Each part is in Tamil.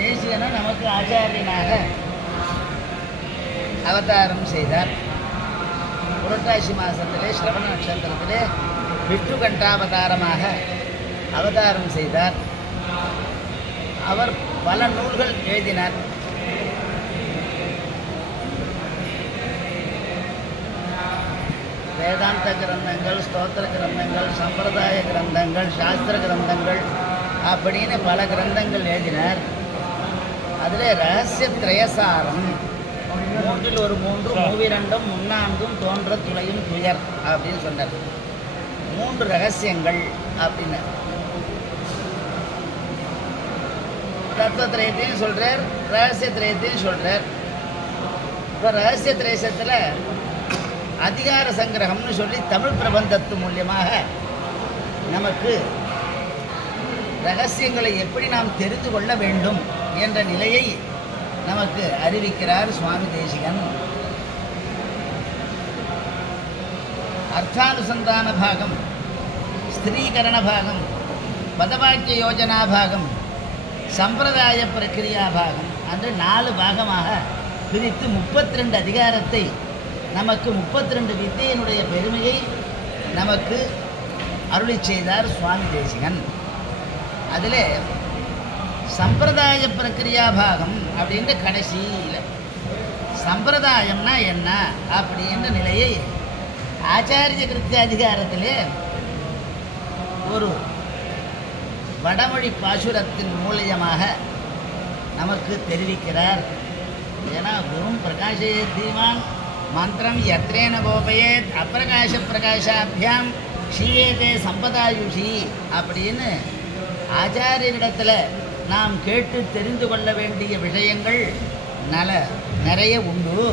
தேசிகனும் நமக்கு ஆச்சாரியனாக அவதாரம் செய்தார். புரட்டாசி மாதத்திலே ஸ்ரவண நட்சத்திரத்திலே விஷ்ணு கண்டாவதாரமாக அவதாரம் செய்தார். அவர் பல நூல்கள் எழுதினார். வேதாந்த கிரந்தங்கள், ஸ்தோத்திர கிரந்தங்கள், சம்பிரதாய கிரந்தங்கள், சாஸ்திர கிரந்தங்கள் அப்படின்னு பல கிரந்தங்கள் எழுதினார். அதில் ரகசிய திரயசாரம், மூன்றில் ஒரு மூன்று, மூவிரண்டும் முன்னாண்டும் தோன்ற துளையும் துயர் அப்படின்னு சொன்னார். மூன்று ரகசியங்கள் அப்படின்னு தத்துவத்திரயத்தையும் சொல்கிறார், ரகசிய திரயத்தையும் சொல்கிறார். இப்போ ரகசிய திரயசத்தில் அதிகார சங்கிரகம்னு சொல்லி தமிழ் பிரபந்தத்து மூலியமாக நமக்கு ரகசியங்களை எப்படி நாம் தெரிந்து கொள்ள வேண்டும் என்ற நிலையை நமக்கு அறிவிக்கிறார் சுவாமி தேசிகன். அர்த்தானுசந்தான பாகம், ஸ்திரீகரண பாகம், பதவாக்கிய யோஜனா பாகம், சம்பிரதாய பிரக்கிரியா பாகம் என்று 4 பாகமாக பிரித்து 32 அதிகாரத்தை நமக்கு 32 வித்தையினுடைய பெருமையை நமக்கு அருளி செய்தார் சுவாமி தேசிகன். அதில் சம்பிரதாய பிரக்கிரியா பாகம் அப்படின்ற கடைசியில் சம்பிரதாயம்னா என்ன அப்படின்ற நிலையை ஆச்சாரிய கிருத்திய அதிகாரத்திலே ஒரு வடமொழி பாசுரத்தின் மூலியமாக நமக்கு தெரிவிக்கிறார். ஏன்னா குரும் பிரகாசயே தீமான் மந்திரம் யத்ரேன கோபயேத் அப்பிரகாச பிரகாசாபியாம் ஷீயேதே சம்பதாயுஷி அப்படின்னு ஆச்சாரியரிடத்தில் நாம் கேட்டு தெரிந்து கொள்ள வேண்டிய விஷயங்கள் நிறைய உண்டு.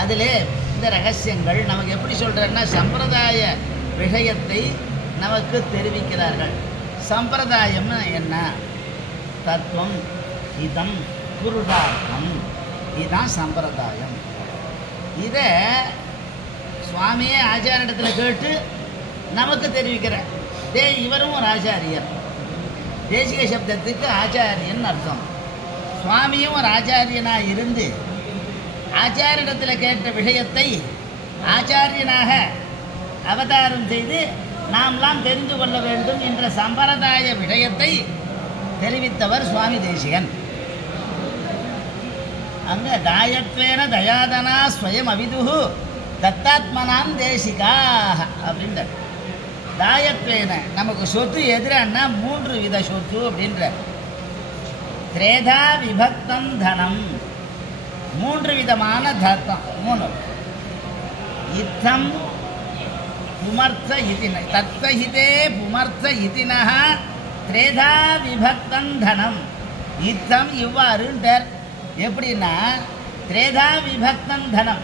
அதில் இந்த ரகசியங்கள் நமக்கு எப்படி சொல்கிறேன்னா சம்பிரதாய விஷயத்தை நமக்கு தெரிவிக்கிறார்கள். சம்பிரதாயம்னு என்ன? தத்துவம், இதம், புருஷார்த்தம், இதுதான் சம்பிரதாயம். இதை சுவாமியே ஆச்சாரியத்தில் கேட்டு நமக்கு தெரிவிக்கிறார். இவரும் ஒரு ஆச்சாரியர். தேசிக சப்தத்துக்கு ஆச்சாரியன் அர்த்தம். சுவாமியும் ஒரு ஆச்சாரியனாக இருந்து ஆச்சாரியத்தில் கேட்ட விஷயத்தை ஆச்சாரியனாக அவதாரம் செய்து நாம்லாம் தெரிந்து கொள்ள வேண்டும் என்ற சம்பிரதாய விஷயத்தை தெரிவித்தவர் சுவாமி தேசிகன். அங்கே தாயத்வேன தயாதனா ஸ்வயம் அவிதுஹு தத்தாத்மனாம் தேசிகாக அப்படின்ற தாயத்வேன நமக்கு சொத்து எதிரானா 3 வித சொத்து அப்படின்ற திரேதா விபக்தம் தனம் 3 விதமான தத்தம் 3 இத்தம் புமர்த்த இதின தத்வஹிதே புமர்த்த இதினஹ திரேதா விபக்தம் தனம் இத்தம் இவ்வாறுன்றார். எப்படின்னா திரேதா விபக்தம் தனம்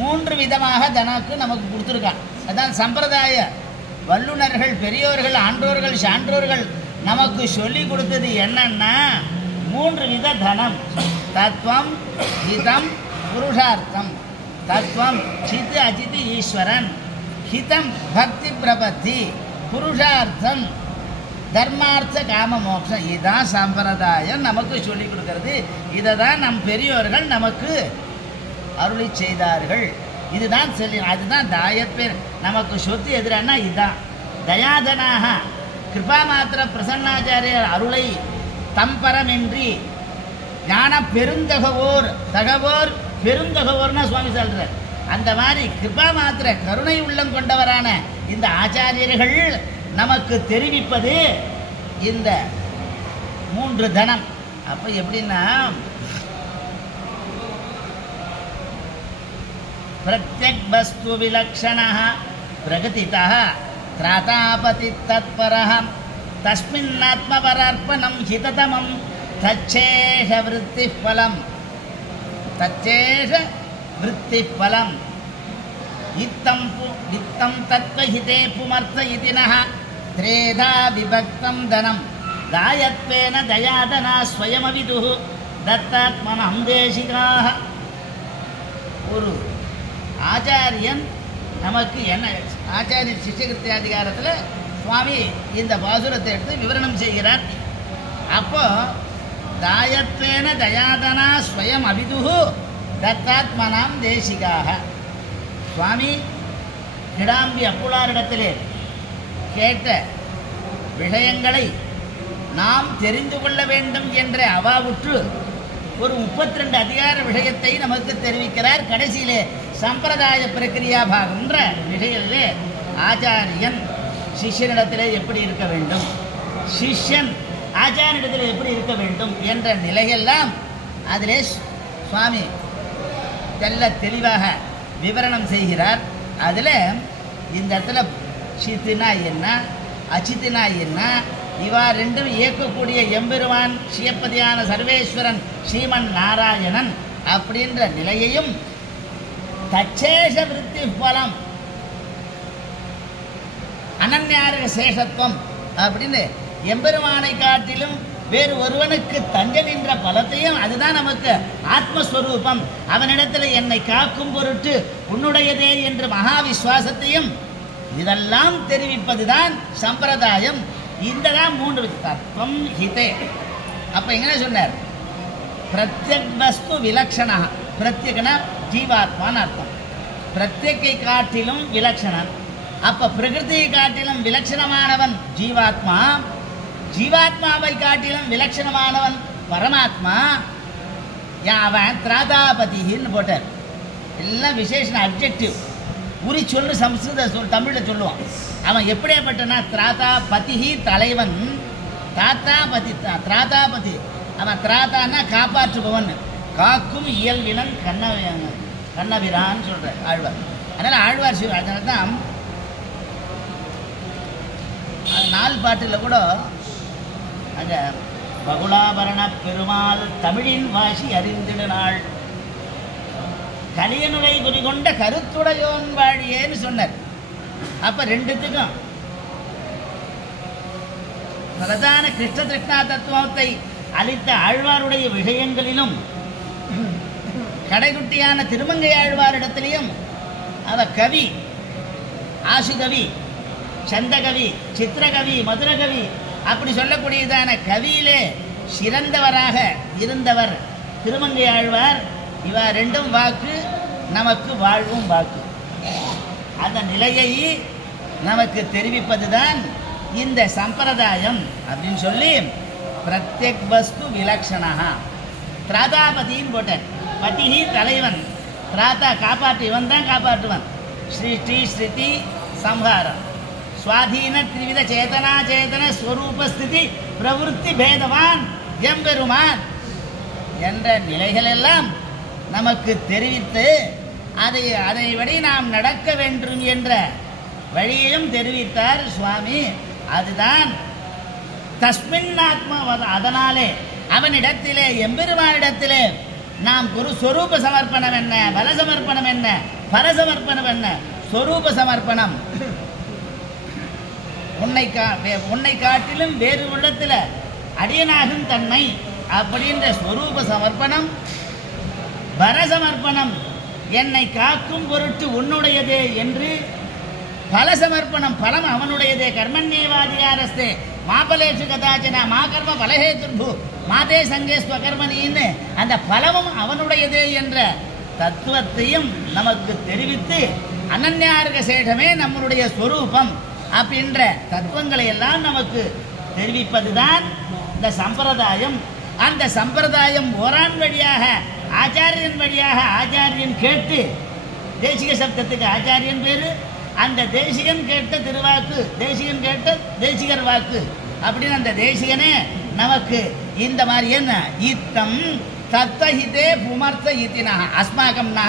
3 விதமாக தனக்கு நமக்கு கொடுத்துருக்கான். அதான் சம்பிரதாய வல்லுநர்கள், பெரியோர்கள், ஆன்றோர்கள், சான்றோர்கள் நமக்கு சொல்லி கொடுத்தது என்னன்னா 3 வித தனம். தத்துவம், ஹிதம், புருஷார்த்தம். தத்துவம் சித் அஜித் ஈஸ்வரன், ஹிதம் பக்தி பிரபத்தி, புருஷார்த்தம் தர்மார்த்த காம மோட்சம். இதுதான் சம்பிரதாயம் நமக்கு சொல்லிக் கொடுக்கறது. இதை தான் நம் பெரியோர்கள் நமக்கு அருளி செய்தார்கள். இதுதான் சொல்லி அதுதான் தாயப்பேர் நமக்கு சொத்து எதிரானா இதுதான். தயாதனாக கிருபா மாத்திர பிரசன்னாச்சாரியர் அருளை தம்பரமின்றி ஞான பெருந்தகவோர் தகவோர் பெருந்தகவோர்னா சுவாமி சொல்கிறார். அந்த மாதிரி கிருபா மாத்திர கருணை உள்ளம் கொண்டவரான இந்த ஆச்சாரியர்கள் நமக்கு தெரிவிப்பது இந்த 3 தனம். அப்போ எப்படின்னா பிரத்யக் வஸ்து விலக்ஷணः பிரகதிதः த்ராதாபதி தத்பரः தஸ்மின்னாத்மபரார்ப்பணம் ஹிததமம் தச்சேஷ விருத்திஃ பலம் இத்தம் தத்வஹிதே புமர்த்த இதினஹ திரேதா விபக்தம் தனம் தாயத்வேன தயாதனா ஸ்வயமவிதுஹு தத்தாத்மனம் தேசிகாக. ஒரு ஆச்சாரியன் நமக்கு என்ன ஆச்சாரிய சிஷ்யகிருத்தியாதிகாரத்தில் சுவாமி இந்த பாசுரத்தை எடுத்து விவரணம் செய்கிறார். அப்போ தாயத்வேன தயாதனா ஸ்வயம் அபிதுஹு தத்தாத்மனாம் தேசிகாக. சுவாமி கிடாம்பி அப்புளாரிடத்திலே கேட்ட விஷயங்களை நாம் தெரிந்து கொள்ள வேண்டும் என்ற அவாவுற்று ஒரு 32 அதிகார விஷயத்தை நமக்கு தெரிவிக்கிறார். கடைசியிலே சம்பிரதாய பிரக்கிரியா பாகம்ன்ற விஷயத்திலே ஆச்சாரியன் சிஷ்யனிடத்திலே எப்படி இருக்க வேண்டும், சிஷ்யன் ஆச்சாரியனிடத்தில் எப்படி இருக்க வேண்டும் என்ற நிலையெல்லாம் அதிலே சுவாமி தெளிவாக விவரணம் செய்கிறார். அதில் இந்த இடத்துல சித்தினா என்ன, அச்சித்தினா என்ன, இவா ரெண்டும் இயக்கக்கூடிய எம்பெருமான் சிவப்பதியான சர்வேஸ்வரன் ஸ்ரீமன் நாராயணன் அப்படின்ற நிலையையும் தச்சேஷ விருத்தி பலம் அனன்யார்க சேஷத்துவம் அப்படின்னு எம்பெருமானை காட்டிலும் வேறு ஒருவனுக்கு தஞ்சம் என்ற பலத்தையும், அதுதான் நமக்கு ஆத்மஸ்வரூபம், அவனிடத்தில் என்னை காக்கும் பொருட்டு உன்னுடையதே என்று மகா விஸ்வாசத்தையும் இதெல்லாம் தெரிவிப்பதுதான் சம்பிரதாயம். இந்த தான் 3 தத்துவம் ஹிதே. அப்போ எங்கே சொன்னார்? பிரத்யக் வஸ்து விலக்ஷணா. பிரத்யக்னா ஜீவாத்மான்னு அர்த்தம். பிரத்யக்கை காட்டிலும் விலக்ஷணன். அப்போ பிரகிருதியை காட்டிலும் விலட்சணமானவன் ஜீவாத்மா, ஜீவாத்மாவை காட்டிலும் விலட்சணமானவன் பரமாத்மா. அவன் திராதாபதின்னு போட்டார். எல்லாம் விசேஷன அப்ஜெக்டிவ். உரி சொல்லு சம்ஸ்கிருத தமிழில் சொல்லுவான். அவன் எப்படியாப்பட்டனா திராதா பதிஹி தலைவன், தாத்தாபதி திராதாபதி. அவன் திராதான்னா காப்பாற்றுபவன், காக்கும் இயல்வினன் கண்ணபிரான்னு சொல்கிற ஆழ்வார். அதனால் ஆழ்வார் சிவ, அதனால தான் 4 பாட்டில் கூட அங்கே பகுலாபரண பெருமாள் தமிழின் வாசி அறிந்திடுநாள் கலியனுரை குறிகொண்ட கருத்துடையோன் வாழியேன்னு சொன்னார். அப்போ ரெண்டுத்துக்கும் பிரதான கிருஷ்ண திருஷ்ணா தத்துவத்தை அளித்த ஆழ்வாருடைய விஷயங்களிலும் கடைகுட்டியான திருமங்கை ஆழ்வாரிடத்திலையும் அவ கவி, ஆசுகவி, சந்தகவி, சித்திரகவி, மதுரகவி அப்படி சொல்லக்கூடியதான கவியிலே சிறந்தவராக இருந்தவர் திருமங்கை ஆழ்வார். இவ ரெண்டும் வாக்கு நமக்கு வாழ்வும் வாக்கு. அந்த நிலையை நமக்கு தெரிவிப்பதுதான் இந்த சம்பிரதாயம் அப்படின்னு சொல்லி பிரத்யக் வஸ்து விலக்ஷணா. திராதாபதின்னு போட்டேன். பதிஹி தலைவன், திராதா காப்பாற்று, இவன் தான் காப்பாற்றுவன். ஸ்ரீ ஸ்ருதி சம்ஹாரம், சுவாதீன திரிவித சேதனா சேதன ஸ்வரூபஸ்திதி பிரவருத்தி பேதவான் எம்பெருமான் என்ற நிலைகளெல்லாம் நமக்கு தெரிவித்து அதை வழி நாம் நடக்க வேண்டும் என்ற வழியையும் தெரிவித்தார் சுவாமி. அதுதான் தஸ்மின் ஆத்மா. அதனாலே அவனிடத்திலே எம்பெருமானிடத்திலே நாம் ஒரு சொரூப சமர்ப்பணம் என்ன, பல சமர்ப்பணம் என்ன, பரசமர்ப்பணம் என்ன. சொரூப சமர்ப்பணம் உன்னை காட்டிலும் வேறு உள்ளத்தில் அடியனாகும் தன்மை அப்படின்ற ஸ்வரூப சமர்ப்பணம். பரசமர்ப்பணம் என்னை காக்கும் பொருட்டு உன்னுடையதே என்று. பல சமர்ப்பணம் பலம் அவனுடையதே. கர்மண்யேவாதிகாரஸ்தே மாபலேஷு கதாச்சனா மா கர்ம பலஹேதுர்பு மாதே சங்கே ஸ்வகர்மனின்னு அந்த பலமும் அவனுடையதே என்ற தத்துவத்தையும் நமக்கு தெரிவித்து அனன்யார்க சேஷமே நம்மளுடைய ஸ்வரூபம் அப்படின்ற தத்துவங்களை எல்லாம் நமக்கு தெரிவிப்பதுதான் இந்த சம்பிரதாயம். அந்த சம்பிரதாயம் ஓரான் வழியாக ஆச்சாரியன் வழியாக ஆச்சாரியன் கேட்டு, தேசிக சப்தத்துக்கு ஆச்சாரியன் பேரு, அந்த தேசிகன் கேட்ட திருவாக்கு, தேசிகன் கேட்ட தேசிகர் வாக்கு அப்படின்னு அந்த தேசிகனே நமக்கு இந்த மாதிரி என்ன இத்தம் தத்தஹிதே புமர்த்த இத்தினா அஸ்மாகம்னா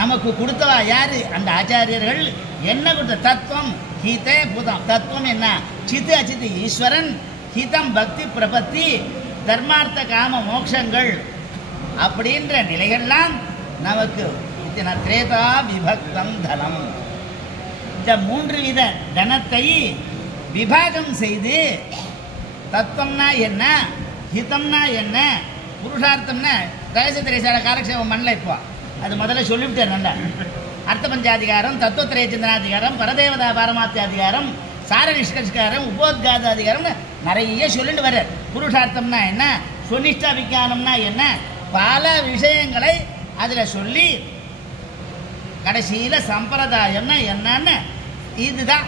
நமக்கு கொடுத்தவா யாரு? அந்த ஆச்சாரியர்கள். என்ன கொடுத்த தத்துவம்? ஹிதே புதம். தத்துவம் என்ன? சித்து அச்சித்து ஈஸ்வரன், ஹிதம் பக்தி பிரபத்தி, தர்மார்த்த காம மோட்சங்கள் அப்படின்ற நிலைகள்லாம் நமக்கு இத்தனை திரேதா விபக்தம் தனம். இந்த 3 வித தனத்தை விபாகம் செய்து தத்துவம்னா என்ன, ஹிதம்னா என்ன, புருஷார்த்தம்னா ரகசியத்திரேசார காலக்ஷேபம் பண்ணல. இப்போ அது முதல்ல சொல்லிவிட்டேன். நல்லா அர்த்த பஞ்சாதிகாரம், தத்துவத்திரய சிந்தனாதிகாரம், பரதேவதா பாரமாத்தியாதிகாரம், சார நிஷ்கர்ஷகாரம், உபோத்காத அதிகாரம்னு நிறைய சொல்லிட்டு வர்றார். புருஷார்த்தம்னா என்ன, சுனிஷ்ட விஞ்ஞானம்னா என்ன, பல விஷயங்களை அதில் சொல்லி கடைசியில் சம்பிரதாயம்னா என்னன்னு இதுதான்.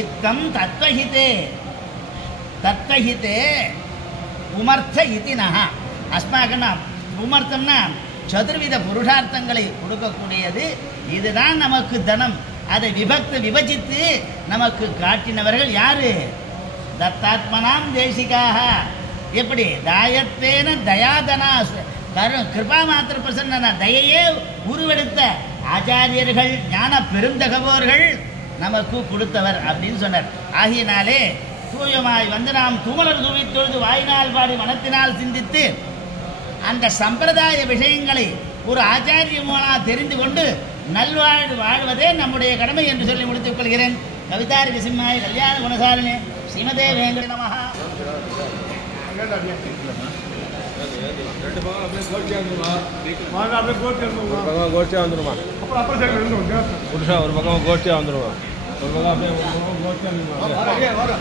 இத்தம் தத்வஹிதே தத்வஹிதே உமர்த்த இதினஹ அஸ்மாகனா. உமர்த்தம்னா சதுர்வித புருஷார்த்தங்களை கொடுக்கக்கூடியது. இதுதான் நமக்கு தனம். அதை விபஜித்து நமக்கு காட்டினவர்கள் யாரு? தத்தாத்மனாம் தேசிகாக. எப்படி? தாயத்தேன தயாதனா கிருபா மாத்திர பிரசன்னா, தயையே உருவெடுத்த ஆச்சாரியர்கள், ஞான பெருந்தகவோர்கள் நமக்கு கொடுத்தவர் அப்படின்னு சொன்னார். ஆகியனாலே தூயமாய் நாம் தூமலர் தூவித்தொழுது வாயினால் பாடி மனத்தினால் சிந்தித்து அந்த சம்பிரதாய விஷயங்களை ஒரு ஆச்சாரியமானா தெரிந்து கொண்டு நல்வாழ்வு வாழ்வதே நம்முடைய கடமை என்று சொல்லி முடித்துக் கொள்கிறேன். கவிதாரிக சிம்மாய் கல்யாண குணசாலினே ஸ்ரீமதே வேங்கட நமஹ. கோஷ்டியா வந்துருமா புருஷா ஒரு பக்கம் கோஷ்டியா வந்துருமா ஒரு பக்கம் அப்படியே கோஷ்டியா வந்துருமா.